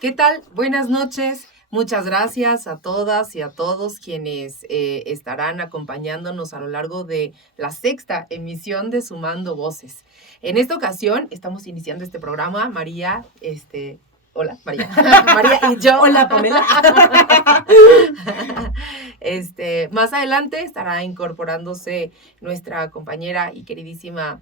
¿Qué tal? Buenas noches. Muchas gracias a todas y a todos quienes estarán acompañándonos a lo largo de la sexta emisión de Sumando Voces. En esta ocasión estamos iniciando este programa, María, hola, María. María y yo. Hola, Pamela. Más adelante estará incorporándose nuestra compañera y queridísima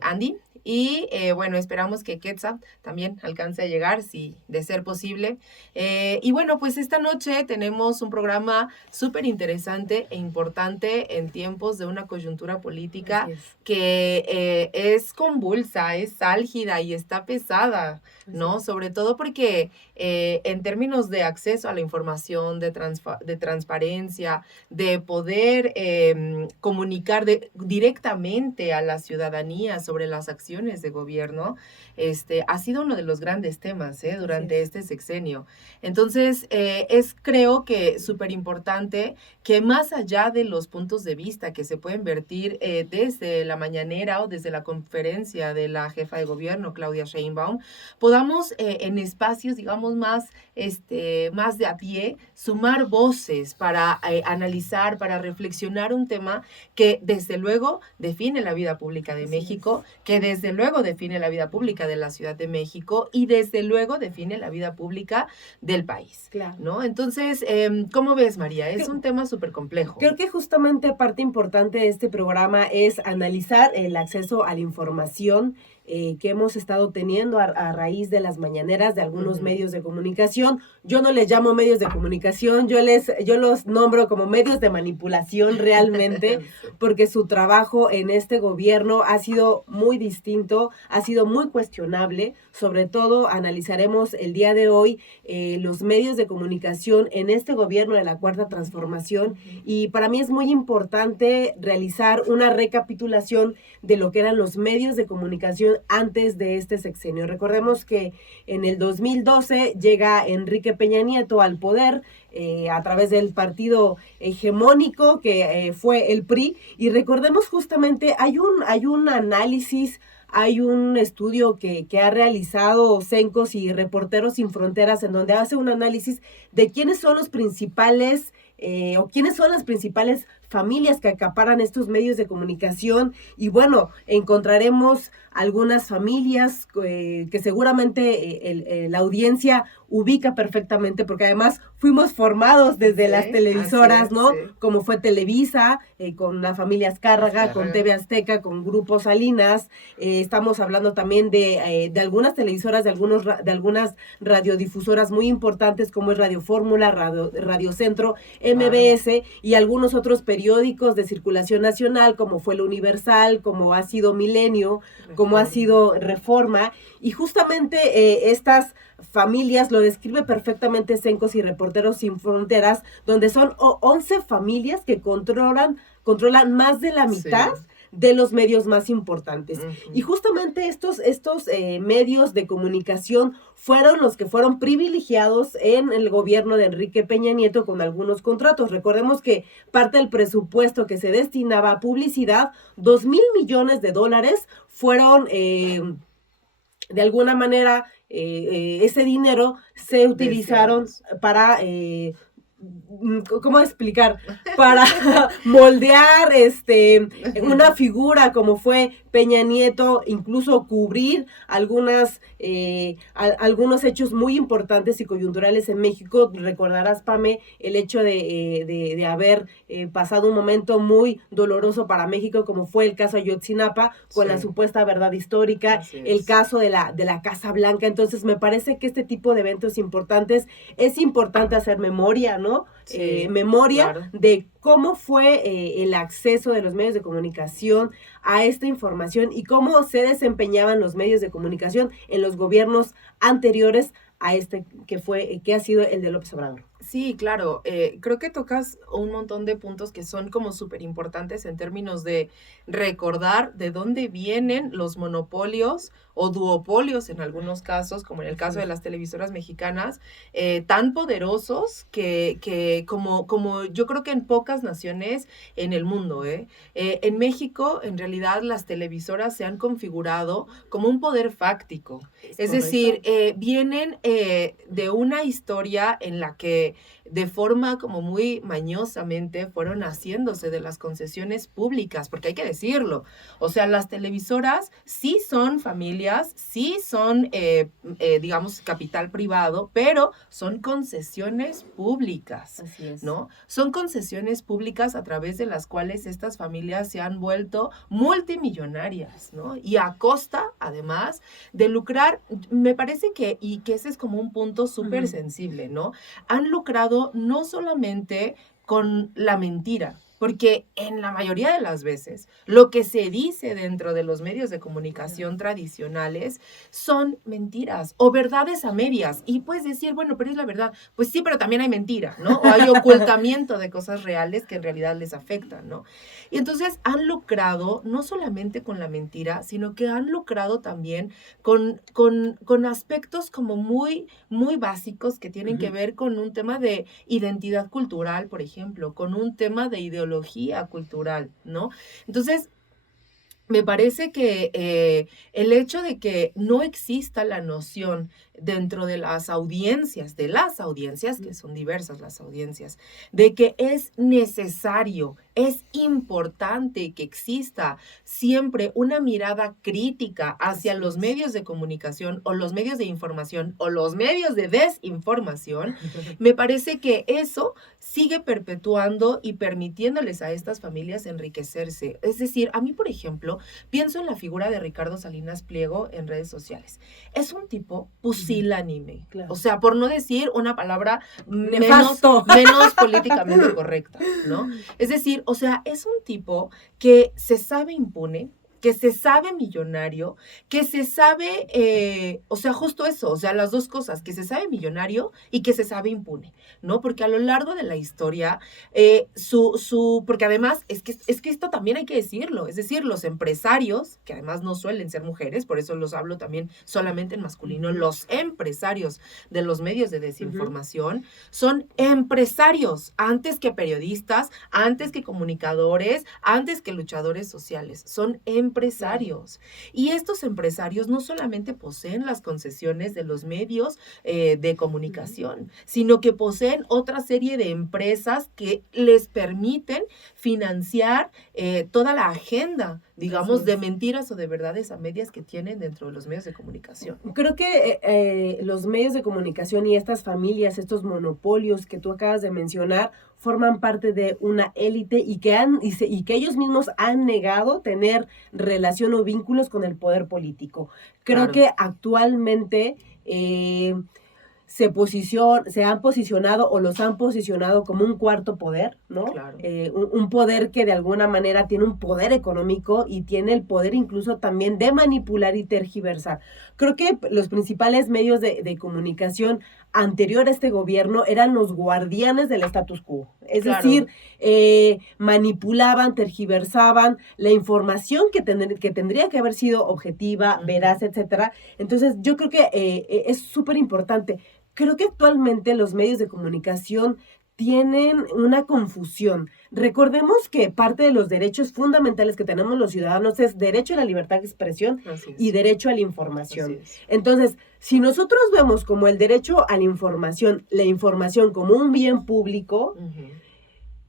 Andy. Y bueno, esperamos que Quetzal también alcance a llegar, si de ser posible. Y bueno, pues esta noche tenemos un programa súper interesante e importante en tiempos de una coyuntura política que es convulsa, es álgida y está pesada, ¿no? Sobre todo porque en términos de acceso a la información, de transparencia, de poder comunicar directamente a la ciudadanía sobre las acciones de gobierno, ha sido uno de los grandes temas durante este sexenio. Entonces, creo que súper importante que más allá de los puntos de vista que se pueden vertir desde la mañanera o desde la conferencia de la jefa de gobierno, Claudia Sheinbaum, podamos en espacios, digamos, más de a pie, sumar voces para analizar, para reflexionar un tema que desde luego define la vida pública de México, que desde luego define la vida pública de la Ciudad de México y desde luego define la vida pública del país, claro, ¿no? Entonces, ¿cómo ves, María? Es un tema súper complejo. Creo que justamente parte importante de este programa es analizar el acceso a la información que hemos estado teniendo a raíz de las mañaneras de algunos medios de comunicación. Yo no les llamo medios de comunicación, yo los nombro como medios de manipulación realmente, porque su trabajo en este gobierno ha sido muy distinto, ha sido muy cuestionable. Sobre todo analizaremos el día de hoy los medios de comunicación en este gobierno de la Cuarta Transformación, y para mí es muy importante realizar una recapitulación de lo que eran los medios de comunicación antes de este sexenio. Recordemos que en el 2012 llega Enrique Peña Nieto al poder a través del partido hegemónico que fue el PRI, y recordemos justamente hay un análisis, hay un estudio que ha realizado Cencos y Reporteros Sin Fronteras, en donde hace un análisis de quiénes son los principales o quiénes son las principales familias que acaparan estos medios de comunicación. Y bueno, encontraremos algunas familias que seguramente la audiencia ubica perfectamente, porque además fuimos formados desde las televisoras, ¿no? Sí. Como fue Televisa, con la familia Azcárraga, con TV Azteca, con Grupo Salinas. Estamos hablando también de algunas televisoras, de algunas radiodifusoras muy importantes, como es Radio Fórmula, Radio Centro, MBS, y algunos otros periódicos de circulación nacional, como fue El Universal, como ha sido Milenio, como ha sido Reforma. Y justamente estas familias lo describe perfectamente Cencos y Reporteros Sin Fronteras, donde son 11 familias que controlan más de la mitad de los medios más importantes. Y justamente estos medios de comunicación fueron los que fueron privilegiados en el gobierno de Enrique Peña Nieto con algunos contratos. Recordemos que parte del presupuesto que se destinaba a publicidad, $2,000 millones, fueron de alguna manera ese dinero se utilizaron para ¿cómo explicar? Para moldear una figura como fue Peña Nieto, incluso cubrir algunos hechos muy importantes y coyunturales en México. Recordarás, Pame, el hecho de haber pasado un momento muy doloroso para México, como fue el caso Ayotzinapa, con la supuesta verdad histórica, el caso de la Casa Blanca. Entonces me parece que este tipo de eventos importantes es importante hacer memoria, ¿no? Memoria de cómo fue el acceso de los medios de comunicación a esta información y cómo se desempeñaban los medios de comunicación en los gobiernos anteriores a que ha sido el de López Obrador. Sí, claro. Creo que tocas un montón de puntos que son como súper importantes en términos de recordar de dónde vienen los monopolios o duopolios en algunos casos, como en el Así caso de es. las televisoras mexicanas, tan poderosos que como yo creo que en pocas naciones en el mundo, ¿eh? En México, en realidad, las televisoras se han configurado como un poder fáctico. Es Es decir, correcto. vienen de una historia en la que de forma como muy mañosamente fueron haciéndose de las concesiones públicas, porque hay que decirlo, o sea, las televisoras sí son familias, sí son, digamos, capital privado, pero son concesiones públicas, Así es. ¿no? Son concesiones públicas a través de las cuales estas familias se han vuelto multimillonarias, ¿no? Y a costa, además, de lucrar, me parece y que ese es como un punto súper Ujú. sensible, ¿no? Han lucrado no solamente con la mentira, porque en la mayoría de las veces lo que se dice dentro de los medios de Claro. comunicación tradicionales son mentiras o verdades a medias. Y puedes decir, bueno, pero es la verdad. Pues sí, pero también hay mentira, ¿no? O hay ocultamiento de cosas reales que en realidad les afectan, ¿no? Y entonces han lucrado no solamente con la mentira, sino que han lucrado también con aspectos como muy, muy básicos que tienen que Ujú. ver con un tema de identidad cultural, por ejemplo, con un tema de ideología cultural, ¿no? Entonces, me parece que el hecho de que no exista la noción dentro de las audiencias, que son diversas las audiencias, de que es necesario, es importante que exista siempre una mirada crítica hacia Así los es. medios de comunicación o los medios de información o los medios de desinformación, me parece que eso sigue perpetuando y permitiéndoles a estas familias enriquecerse. Es decir, a mí, por ejemplo, pienso en la figura de Ricardo Salinas Pliego en redes sociales. Es un tipo Ujú. pusilánime. O Claro. sea, por no decir una palabra menos, Nefasto. menos políticamente correcta, ¿no? Es decir, o sea, es un tipo que se sabe impune, que se sabe millonario, que se sabe, o sea, justo eso, o sea, las dos cosas, que se sabe millonario y que se sabe impune, ¿no? Porque a lo largo de la historia, porque además es que esto también hay que decirlo, es decir, los empresarios, que además no suelen ser mujeres, por eso los hablo también solamente en masculino, Ujú. los empresarios de los medios de Ujú. desinformación son empresarios antes que periodistas, antes que comunicadores, antes que luchadores sociales, son Claro. empresarios. Y estos empresarios no solamente poseen las concesiones de los medios de Ujú. comunicación, sino que poseen otra serie de empresas que les permiten financiar toda la agenda, Así digamos, de es. mentiras o de verdades a medias que tienen dentro de los medios de comunicación. Creo que los medios de comunicación y estas familias, estos monopolios que tú acabas de mencionar, forman parte de una élite y que ellos mismos han negado tener relación o vínculos con el poder político. Creo Claro, que actualmente se han posicionado o los han posicionado como un cuarto poder, ¿no? claro. Un poder que de alguna manera tiene un poder económico y tiene el poder incluso también de manipular y tergiversar. Creo que los principales medios de comunicación anterior a este gobierno eran los guardianes del status quo. Es decir, Claro. manipulaban, tergiversaban la información que tendría que haber sido objetiva, veraz, Ujú. etcétera. Entonces, yo creo que es súper importante. Creo que actualmente los medios de comunicación tienen una confusión. Recordemos que parte de los derechos fundamentales que tenemos los ciudadanos es derecho a la libertad de expresión Así y es, derecho a la así información. es. Entonces, si nosotros vemos como el derecho a la información como un bien público, Ujú.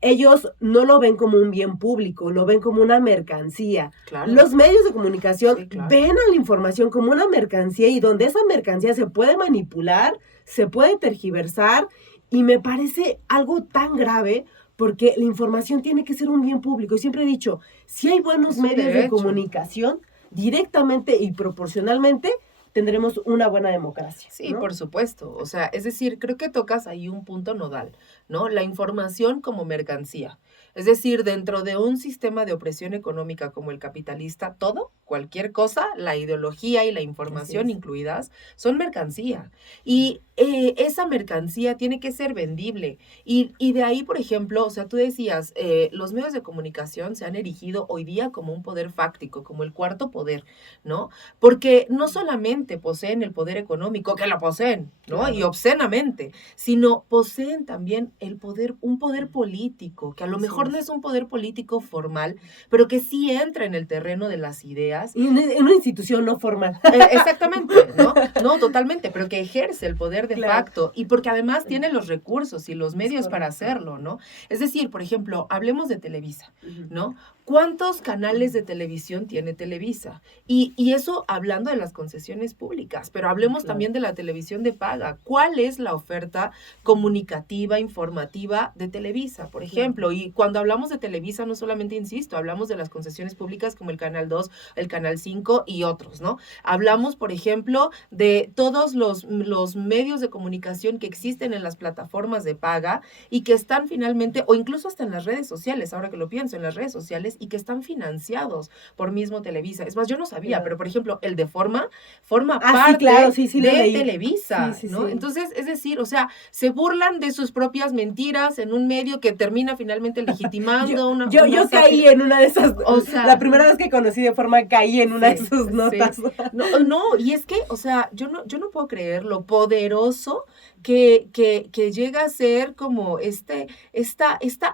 ellos no lo ven como un bien público, lo ven como una mercancía. Claro, Los medios de comunicación sí, claro. ven a la información como una mercancía y donde esa mercancía se puede manipular, se puede tergiversar y me parece algo tan grave porque la información tiene que ser un bien público. Y siempre he dicho, si hay buenos Es un medios de derecho. comunicación, directamente y proporcionalmente tendremos una buena democracia, Sí, ¿no? por supuesto. O sea, es decir, creo que tocas ahí un punto nodal, ¿no? La información como mercancía. Es decir, dentro de un sistema de opresión económica como el capitalista, todo, cualquier cosa, la ideología y la información incluidas, son mercancía. Y esa mercancía tiene que ser vendible. Y de ahí, por ejemplo, o sea, tú decías, los medios de comunicación se han erigido hoy día como un poder fáctico, como el cuarto poder, ¿no? Porque no solamente poseen el poder económico, que lo poseen, ¿no? Claro. Y obscenamente, sino poseen también el poder, un poder político, que a lo mejor no es un poder político formal, pero que sí entra en el terreno de las ideas. Y en una institución no formal. Exactamente, ¿no? No, totalmente, pero que ejerce el poder de facto, y porque además tiene los recursos y los medios para hacerlo, ¿no? Es decir, por ejemplo, hablemos de Televisa, ¿no? ¿Cuántos canales de televisión tiene Televisa? Y eso hablando de las concesiones públicas, pero hablemos también de la televisión de paga. ¿Cuál es la oferta comunicativa, informativa de Televisa, por ejemplo? Y cuando hablamos de Televisa, no solamente, insisto, hablamos de las concesiones públicas como el Canal 2, el Canal 5 y otros, ¿no? Hablamos, por ejemplo, de todos los medios de comunicación que existen en las plataformas de paga y que están finalmente, o incluso hasta en las redes sociales, ahora que lo pienso, en las redes sociales, y que están financiados por mismo Televisa. Es más, yo no sabía, pero por ejemplo, el de forma parte de Televisa, ¿no? Entonces, es decir, o sea, se burlan de sus propias mentiras en un medio que termina finalmente legitimando yo caí en una de esas, o sea, la primera vez que conocí de forma caí en una de sus notas. No, y es que, o sea, yo no puedo creer lo poderoso que llega a ser como esta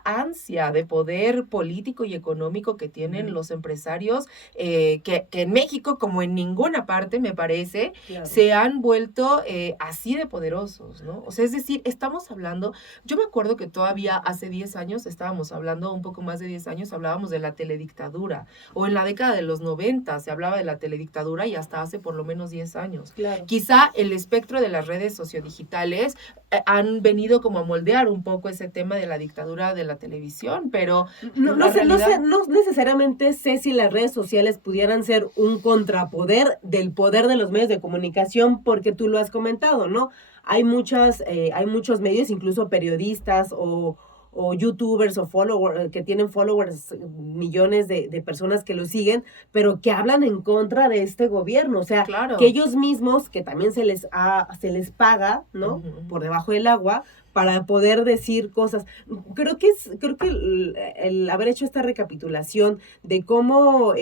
ansia de poder político y económico que tienen los empresarios, que en México, como en ninguna parte, me parece, se han vuelto así de poderosos, ¿no? O sea, es decir, estamos hablando, yo me acuerdo que todavía hace 10 años estábamos hablando, un poco más de 10 años, hablábamos de la teledictadura, o en la década de los 90 se hablaba de la teledictadura y hasta hace por lo menos 10 años. Claro. Quizá el espectro de las redes sociodigitales han venido como a moldear un poco ese tema de la dictadura de la televisión, pero no necesariamente sé si las redes sociales pudieran ser un contrapoder del poder de los medios de comunicación, porque tú lo has comentado, ¿no? Hay muchos medios, incluso periodistas o youtubers o followers, que tienen followers, millones de personas que lo siguen, pero que hablan en contra de este gobierno. O sea, que ellos mismos, que también se les paga, ¿no? Por debajo del agua, para poder decir cosas. Creo que el haber hecho esta recapitulación de cómo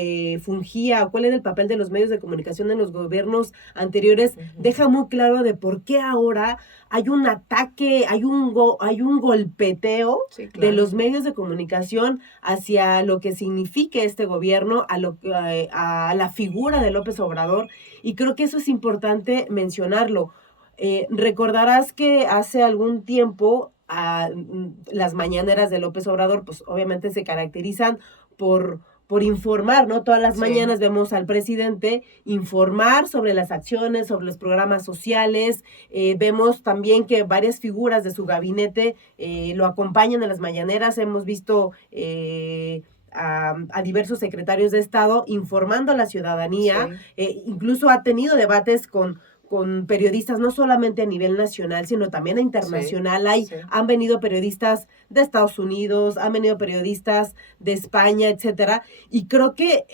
fungía, cuál era el papel de los medios de comunicación en los gobiernos anteriores, deja muy claro de por qué ahora hay un ataque, hay un golpeteo de los medios de comunicación hacia lo que signifique este gobierno, a la figura de López Obrador, y creo que eso es importante mencionarlo. Recordarás que hace algún tiempo las mañaneras de López Obrador, pues obviamente se caracterizan por informar, ¿no? Todas las mañanas vemos al presidente informar sobre las acciones, sobre los programas sociales. Vemos también que varias figuras de su gabinete lo acompañan en las mañaneras. Hemos visto a diversos secretarios de Estado informando a la ciudadanía. Incluso ha tenido debates con periodistas, no solamente a nivel nacional, sino también a internacional. Han venido periodistas de Estados Unidos, han venido periodistas de España, etcétera, y creo que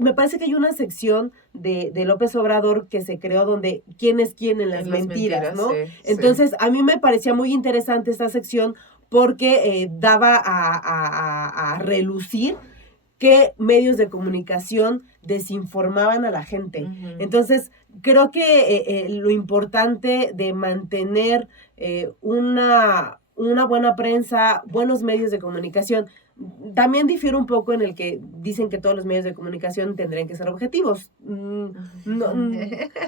me parece que hay una sección de López Obrador que se creó donde quién es quién en las mentiras, ¿no? Entonces, a mí me parecía muy interesante esta sección porque daba a relucir qué medios de comunicación desinformaban a la gente. Entonces, creo que lo importante de mantener una buena prensa, buenos medios de comunicación, también difiere un poco en el que dicen que todos los medios de comunicación tendrían que ser objetivos.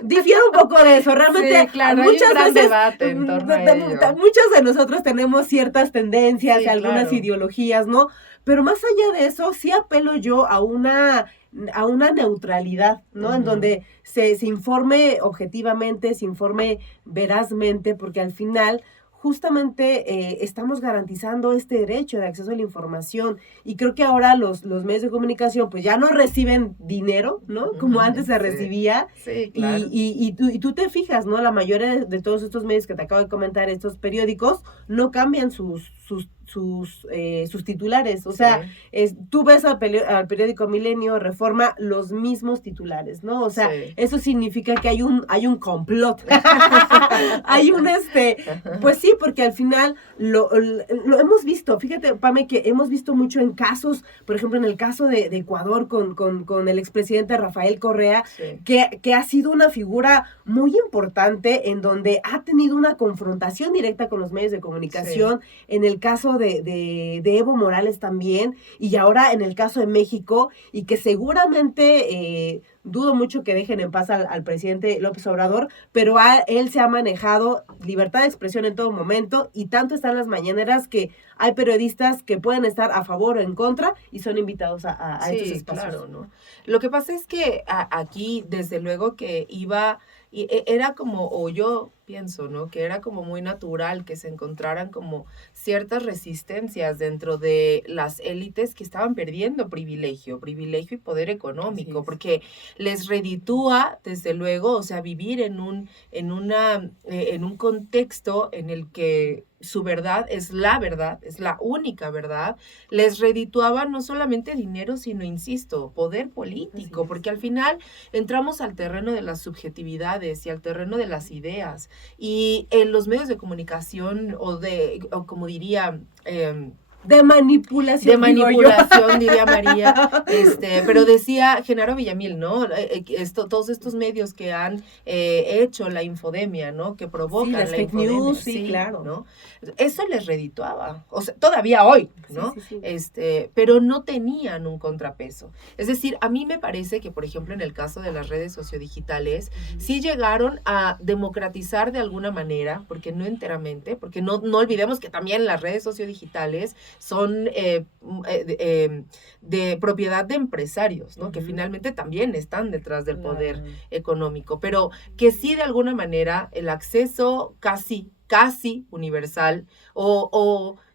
Difiere un poco de eso. Realmente, claro, hay un gran debate en torno a ello. Muchos de nosotros tenemos ciertas tendencias y algunas ideologías, ¿no? Pero más allá de eso, sí apelo yo a una neutralidad, ¿no? En donde se informe objetivamente, se informe verazmente, porque al final justamente estamos garantizando este derecho de acceso a la información, y creo que ahora los medios de comunicación pues ya no reciben dinero, ¿no? Como antes se recibía. Sí, claro. Y tú te fijas, ¿no? La mayoría de todos estos medios que te acabo de comentar, estos periódicos, no cambian sus sus titulares. O sea, tú ves al periódico Milenio, Reforma, los mismos titulares, ¿no? O sea, eso significa que hay un complot. Hay pues sí, porque al final lo hemos visto. Fíjate, Pame, que hemos visto mucho en casos, por ejemplo, en el caso de Ecuador con el expresidente Rafael Correa, que ha sido una figura muy importante en donde ha tenido una confrontación directa con los medios de comunicación, en el caso de Evo Morales también, y ahora en el caso de México, y que seguramente dudo mucho que dejen en paz al presidente López Obrador, pero él se ha manejado libertad de expresión en todo momento, y tanto están las mañaneras que hay periodistas que pueden estar a favor o en contra y son invitados a estos espacios. Claro, ¿no? Lo que pasa es que aquí, desde luego que era como, o yo pienso, ¿no? Que era como muy natural que se encontraran como ciertas resistencias dentro de las élites que estaban perdiendo privilegio y poder económico, porque les reditúa, desde luego, o sea, vivir en un contexto en el que su verdad, es la única verdad, les redituaba no solamente dinero, sino, insisto, poder político, porque al final entramos al terreno de las subjetividades y al terreno de las ideas, y en los medios de comunicación, o como diría... de manipulación, diría María, pero decía Genaro Villamil, ¿no? Todos estos medios que han hecho la infodemia, ¿no? Que provocan la fake infodemia. News, claro. ¿no? Eso les redituaba, o sea, todavía hoy, ¿no? Pero no tenían un contrapeso. Es decir, a mí me parece que, por ejemplo, en el caso de las redes sociodigitales, sí llegaron a democratizar de alguna manera, porque no enteramente, porque no olvidemos que también las redes sociodigitales son de propiedad de empresarios, ¿no? Que finalmente también están detrás del poder económico, pero que sí, de alguna manera, el acceso casi universal,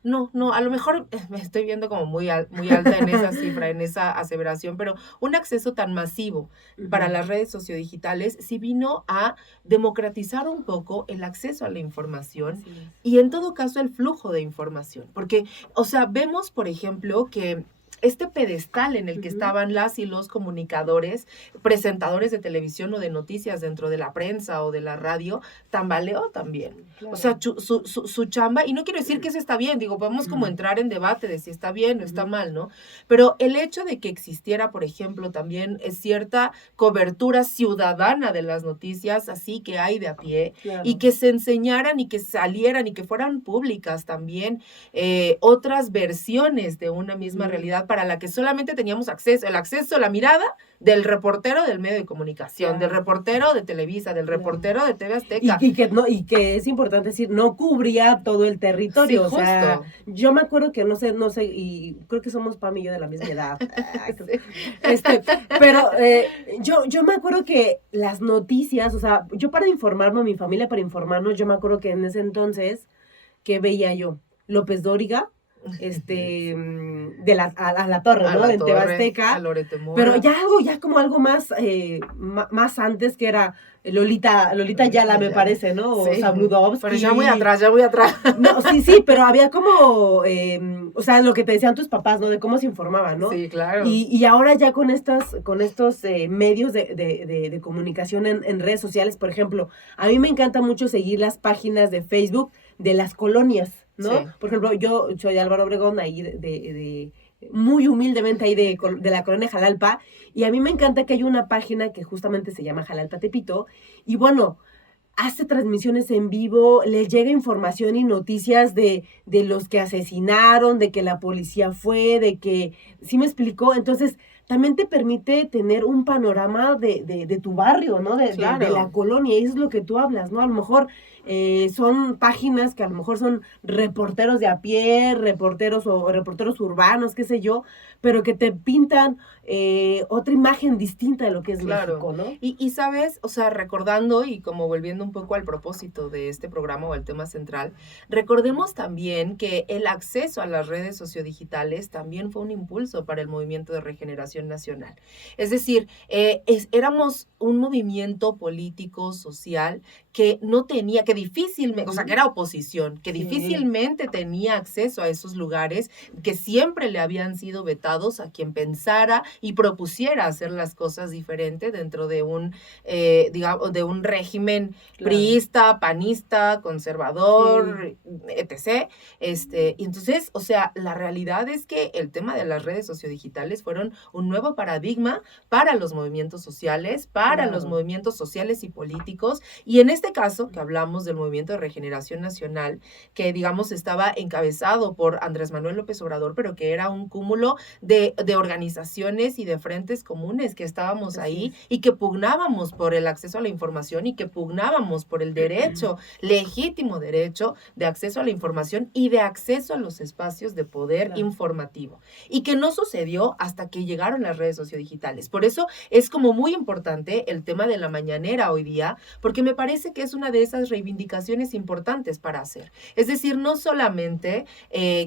no, a lo mejor me estoy viendo como muy alta en esa cifra, en esa aseveración, pero un acceso tan masivo para las redes sociodigitales sí vino a democratizar un poco el acceso a la información y, en todo caso, el flujo de información. Porque, o sea, vemos, por ejemplo, que este pedestal en el que estaban las y los comunicadores, presentadores de televisión o de noticias dentro de la prensa o de la radio, tambaleó también. Claro. O sea, su chamba, y no quiero decir que eso está bien, digo, podemos como entrar en debate de si está bien o está mal, ¿no? Pero el hecho de que existiera, por ejemplo, también cierta cobertura ciudadana de las noticias, así que hay de a pie, y que se enseñaran y que salieran y que fueran públicas también otras versiones de una misma realidad, para la que solamente teníamos el acceso, la mirada del reportero del medio de comunicación, del reportero de Televisa, del reportero de TV Azteca. Y que es importante decir, no cubría todo el territorio. Sí, o sea, yo me acuerdo que no sé, y creo que somos Pam y yo de la misma edad. Pero yo me acuerdo que las noticias, o sea, yo para informarme, mi familia para informarnos, yo me acuerdo que en ese entonces, ¿qué veía yo? López Dóriga, de a la torre, ¿no? En TV Azteca. Pero ya como algo más antes, que era Lolita Ayala, me parece, ¿no? O Sabludovsky. Pero ya muy atrás. No, sí, pero había como, o sea, lo que te decían tus papás, ¿no? De cómo se informaban, ¿no? Sí, claro. Y ahora ya con estos medios de comunicación en redes sociales, por ejemplo, a mí me encanta mucho seguir las páginas de Facebook de las colonias, ¿no? Sí. Por ejemplo, yo soy de Álvaro Obregón, ahí muy humildemente ahí de la colonia Jalalpa, y a mí me encanta que hay una página que justamente se llama Jalalpa Tepito, y bueno, hace transmisiones en vivo, les llega información y noticias de los que asesinaron, de que la policía fue, de que, ¿sí me explicó? Entonces, también te permite tener un panorama de tu barrio, ¿no? De la colonia, y eso es lo que tú hablas, ¿no? A lo mejor son páginas que a lo mejor son reporteros de a pie, reporteros urbanos, qué sé yo, pero que te pintan otra imagen distinta de lo que es México, ¿no? Y sabes, o sea, recordando y como volviendo un poco al propósito de este programa o al tema central, recordemos también que el acceso a las redes sociodigitales también fue un impulso para el movimiento de regeneración nacional. Es decir, éramos un movimiento político, social, que no tenía, que difícilmente, o sea, que era oposición, que Sí. difícilmente tenía acceso a esos lugares, que siempre le habían sido vetados a quien pensara y propusiera hacer las cosas diferente dentro de un, digamos, de un régimen Claro. priista, panista, conservador, etc. Y entonces, o sea, la realidad es que el tema de las redes sociodigitales fueron un nuevo paradigma para los movimientos sociales, para los Claro. movimientos sociales y políticos, y en este caso, que hablamos del Movimiento de Regeneración Nacional, que digamos estaba encabezado por Andrés Manuel López Obrador, pero que era un cúmulo de organizaciones y de frentes comunes que estábamos ahí y que pugnábamos por el acceso a la información y que pugnábamos por el derecho, legítimo derecho de acceso a la información y de acceso a los espacios de poder informativo. Y que no sucedió hasta que llegaron las redes sociodigitales. Por eso es como muy importante el tema de la mañanera hoy día, porque me parece que es una de esas reivindicaciones importantes para hacer. Es decir, no solamente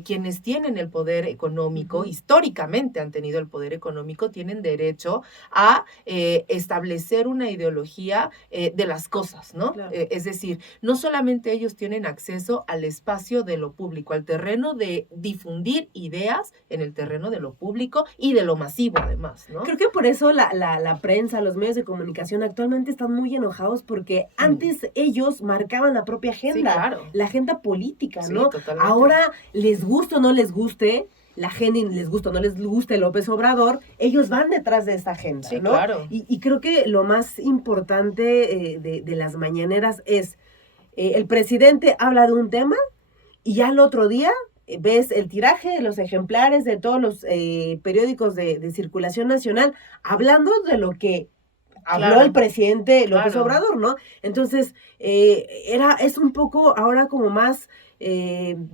quienes tienen el poder económico, históricamente han tenido el poder económico, tienen derecho a establecer una ideología de las cosas, ¿no? Claro. Es decir, no solamente ellos tienen acceso al espacio de lo público, al terreno de difundir ideas en el terreno de lo público y de lo masivo, además, ¿no? Creo que por eso la prensa, los medios de comunicación actualmente están muy enojados porque antes ellos marcaban la propia agenda, Sí, claro. la agenda política, Sí, ¿no? totalmente. Ahora, les guste o no les guste, la agenda, y les gusta o no les guste López Obrador, ellos van detrás de esta agenda, Sí, ¿no? claro. Y creo que lo más importante de las mañaneras es, el presidente habla de un tema y ya el otro día ves el tiraje de los ejemplares de todos los periódicos de circulación nacional hablando de lo que habló Claro. el presidente López Claro. Obrador, ¿no? Entonces, es un poco ahora como más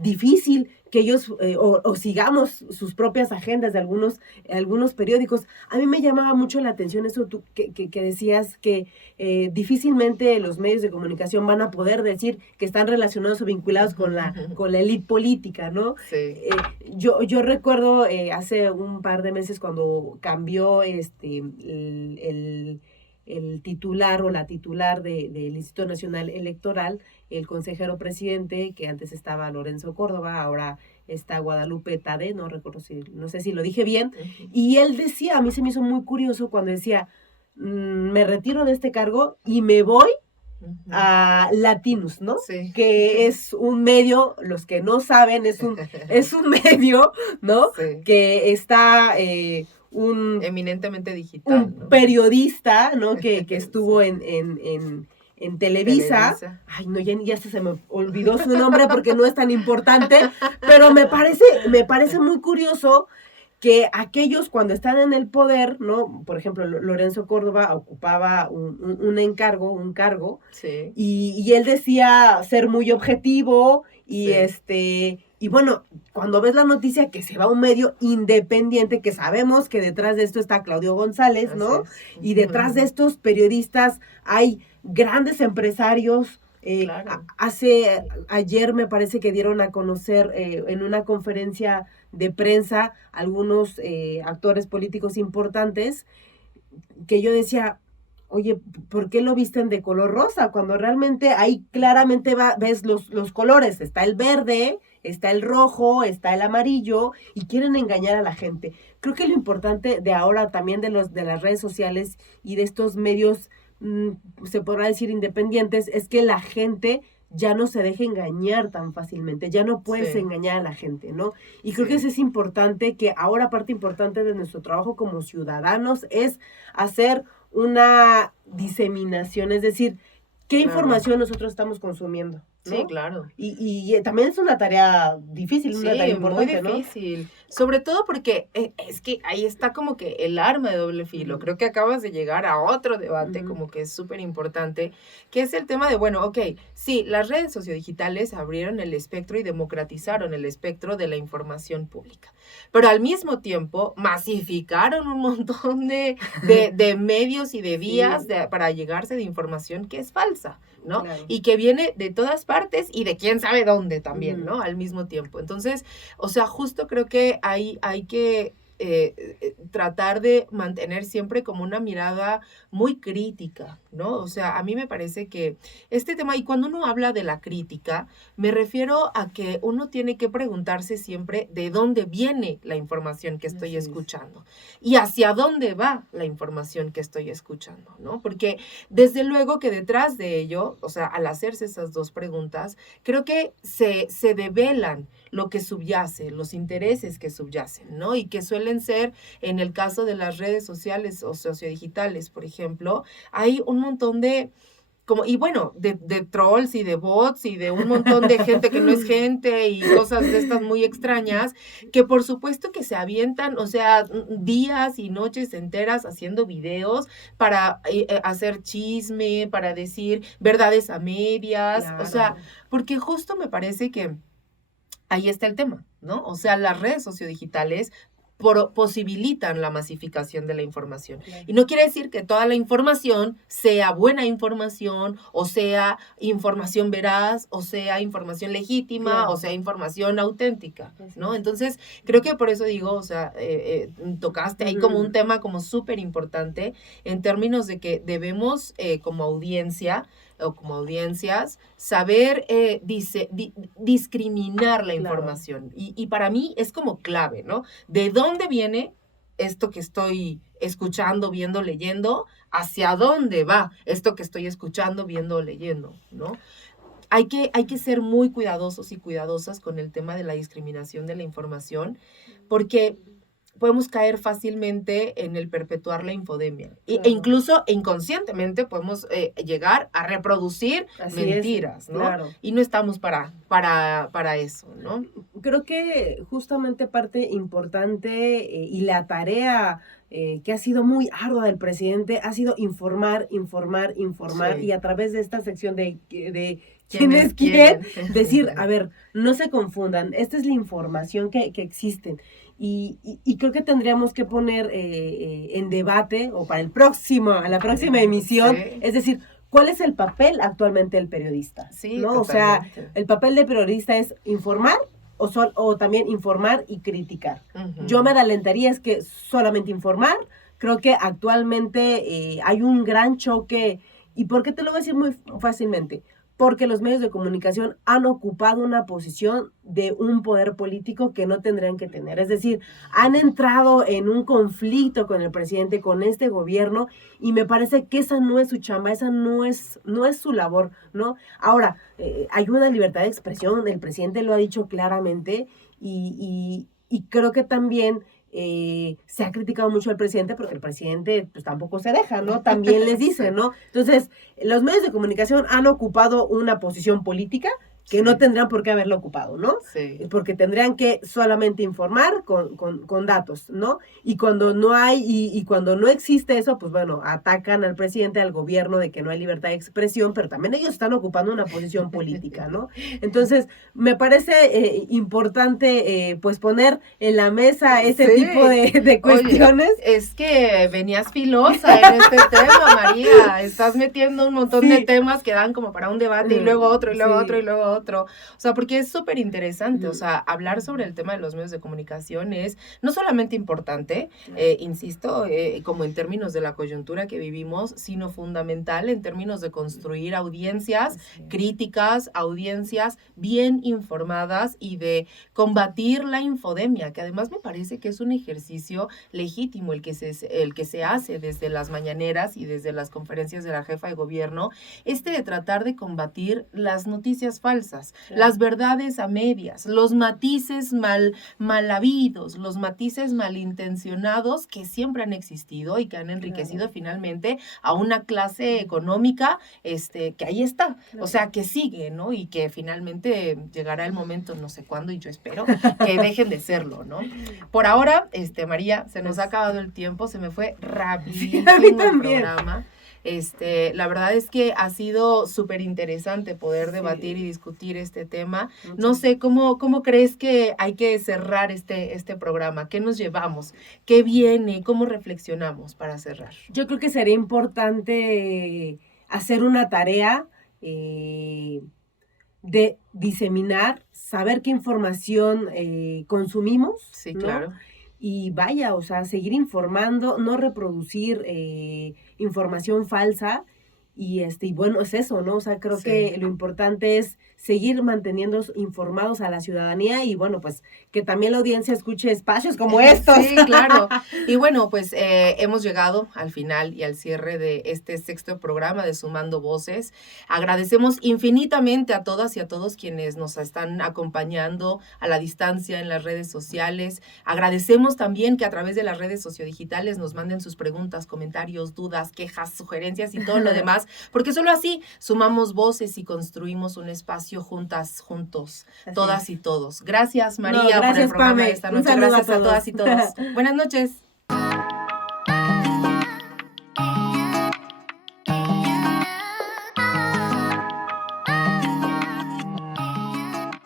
difícil que ellos o sigamos sus propias agendas de algunos periódicos. A mí me llamaba mucho la atención eso tú, que decías que difícilmente los medios de comunicación van a poder decir que están relacionados o vinculados con la élite política, ¿no? Sí. Yo recuerdo hace un par de meses cuando cambió el titular o la titular del Instituto Nacional Electoral, el consejero presidente, que antes estaba Lorenzo Córdoba, ahora está Guadalupe Tadé, no sé si lo dije bien, y él decía, a mí se me hizo muy curioso cuando decía, me retiro de este cargo y me voy a Latinus, ¿no? Sí. Que es un medio, los que no saben, es un medio, ¿no? Sí. Que está Eminentemente digital, un ¿no? periodista, ¿no? Que estuvo en Televisa. Ay, no, ya se me olvidó su nombre porque no es tan importante, pero me parece muy curioso que aquellos cuando están en el poder, ¿no? Por ejemplo, Lorenzo Córdoba ocupaba un cargo, Sí. y él decía ser muy objetivo y Sí. y bueno, cuando ves la noticia que se va a un medio independiente, que sabemos que detrás de esto está Claudio González, ¿no? Así es. Y detrás de estos periodistas hay grandes empresarios. Claro. Ayer me parece que dieron a conocer en una conferencia de prensa algunos actores políticos importantes que yo decía, oye, ¿por qué lo visten de color rosa? Cuando realmente ahí claramente ves los colores, está el verde, está el rojo, está el amarillo, y quieren engañar a la gente. Creo que lo importante de ahora también de las redes sociales y de estos medios, se podrá decir independientes, es que la gente ya no se deje engañar tan fácilmente, ya no puedes engañar a la gente, ¿no? Y creo que eso es importante, que ahora parte importante de nuestro trabajo como ciudadanos es hacer una diseminación, es decir, ¿qué información nosotros estamos consumiendo? ¿no? Sí, claro. Y también es una tarea difícil, una tarea importante, muy difícil. Sobre todo porque es que ahí está como que el arma de doble filo. Creo que acabas de llegar a otro debate como que es súper importante, que es el tema de, bueno, ok, sí, las redes sociodigitales abrieron el espectro y democratizaron el espectro de la información pública, pero al mismo tiempo masificaron un montón de medios y de vías para llegarse de información que es falsa, ¿no? Claro. Y que viene de todas partes y de quién sabe dónde también, ¿no? Al mismo tiempo. Entonces, o sea, justo creo que hay que tratar de mantener siempre como una mirada muy crítica, ¿no? O sea, a mí me parece que este tema, y cuando uno habla de la crítica, me refiero a que uno tiene que preguntarse siempre de dónde viene la información que estoy escuchando y hacia dónde va la información que estoy escuchando, ¿no? Porque desde luego que detrás de ello, o sea, al hacerse esas dos preguntas, creo que se develan lo que subyace, los intereses que subyacen, ¿no? Y que suelen ser, en el caso de las redes sociales o sociodigitales, por ejemplo, hay un montón de y bueno, de trolls y de bots y de un montón de gente que no es gente y cosas de estas muy extrañas, que por supuesto que se avientan, o sea, días y noches enteras haciendo videos para hacer chisme, para decir verdades a medias, Claro. o sea, porque justo me parece que ahí está el tema, ¿no? O sea, las redes sociodigitales posibilitan la masificación de la información. Claro. Y no quiere decir que toda la información sea buena información, o sea información veraz, o sea información legítima, Claro. o sea información auténtica, ¿no? Así es. Entonces, creo que por eso digo, o sea, tocaste ahí como un tema como súper importante en términos de que debemos como audiencia o como audiencias, saber discriminar la información. Y para mí es como clave, ¿no? ¿De dónde viene esto que estoy escuchando, viendo, leyendo? ¿Hacia dónde va esto que estoy escuchando, viendo, leyendo, ¿no? Hay que ser muy cuidadosos y cuidadosas con el tema de la discriminación de la información, porque podemos caer fácilmente en el perpetuar la infodemia. Claro. E incluso inconscientemente podemos llegar a reproducir mentiras, ¿no? Claro. Y no estamos para eso, ¿no? Creo que justamente parte importante y la tarea que ha sido muy ardua del presidente ha sido informar Sí. y a través de esta sección de ¿Quién es quién? decir, a ver, no se confundan, esta es la información que existen. Y creo que tendríamos que poner en debate, o para a la próxima emisión, Sí. es decir, ¿cuál es el papel actualmente del periodista? Sí, ¿no? O sea, totalmente. el papel del periodista es informar o también informar y criticar. Ujú. Yo me alentaría es que solamente informar. Creo que actualmente hay un gran choque. ¿Y por qué te lo voy a decir muy fácilmente? Porque los medios de comunicación han ocupado una posición de un poder político que no tendrían que tener. Es decir, han entrado en un conflicto con el presidente, con este gobierno, y me parece que esa no es su chamba, esa no es su labor, ¿no? Ahora, hay una libertad de expresión, el presidente lo ha dicho claramente, y creo que también se ha criticado mucho al presidente porque el presidente pues tampoco se deja, ¿no? También les dice, ¿no? Entonces, los medios de comunicación han ocupado una posición política que Sí. no tendrían por qué haberlo ocupado, ¿no? Sí. Porque tendrían que solamente informar con datos, ¿no? Y cuando no hay, y cuando no existe eso, pues bueno, atacan al presidente, al gobierno de que no hay libertad de expresión, pero también ellos están ocupando una posición política, ¿no? Entonces, me parece importante pues poner en la mesa ese Sí. tipo de cuestiones. Oye, es que venías filosa en este tema, María. Estás metiendo un montón de temas que dan como para un debate y luego otro, y luego otro, y luego otro. O sea, porque es súper interesante. O sea, hablar sobre el tema de los medios de comunicación es no solamente importante, insisto, como en términos de la coyuntura que vivimos, sino fundamental en términos de construir audiencias críticas, audiencias bien informadas y de combatir la infodemia, que además me parece que es un ejercicio legítimo el que se hace desde las mañaneras y desde las conferencias de la jefa de gobierno, de tratar de combatir las noticias falsas, las verdades a medias, los matices mal habidos, los matices malintencionados que siempre han existido y que han enriquecido finalmente a una clase económica que ahí está, o sea, que sigue, ¿no? Y que finalmente llegará el momento, no sé cuándo, y yo espero que dejen de serlo, ¿no? Por ahora, María, se nos ha acabado el tiempo, se me fue rapidísimo el programa. La verdad es que ha sido súper interesante poder debatir y discutir este tema. No sé, ¿cómo crees que hay que cerrar este programa? ¿Qué nos llevamos? ¿Qué viene? ¿Cómo reflexionamos para cerrar? Yo creo que sería importante hacer una tarea de diseminar, saber qué información consumimos. Sí, ¿no? claro. y vaya, o sea, seguir informando, no reproducir información falsa y bueno, es eso, ¿no? O sea, creo que Sí. lo importante es seguir manteniendo informados a la ciudadanía y bueno, pues que también la audiencia escuche espacios como estos. Sí, claro. Y bueno, pues hemos llegado al final y al cierre de este sexto programa de Sumando Voces. Agradecemos infinitamente a todas y a todos quienes nos están acompañando a la distancia en las redes sociales. Agradecemos también que a través de las redes sociodigitales nos manden sus preguntas, comentarios, dudas, quejas, sugerencias y todo lo demás, porque solo así sumamos voces y construimos un espacio juntas, juntos, Así todas es. y todos. Gracias, No, María, por el gracias, programa de Pame. esta Un noche. saludo a Gracias a todos. todas y todos. Buenas noches.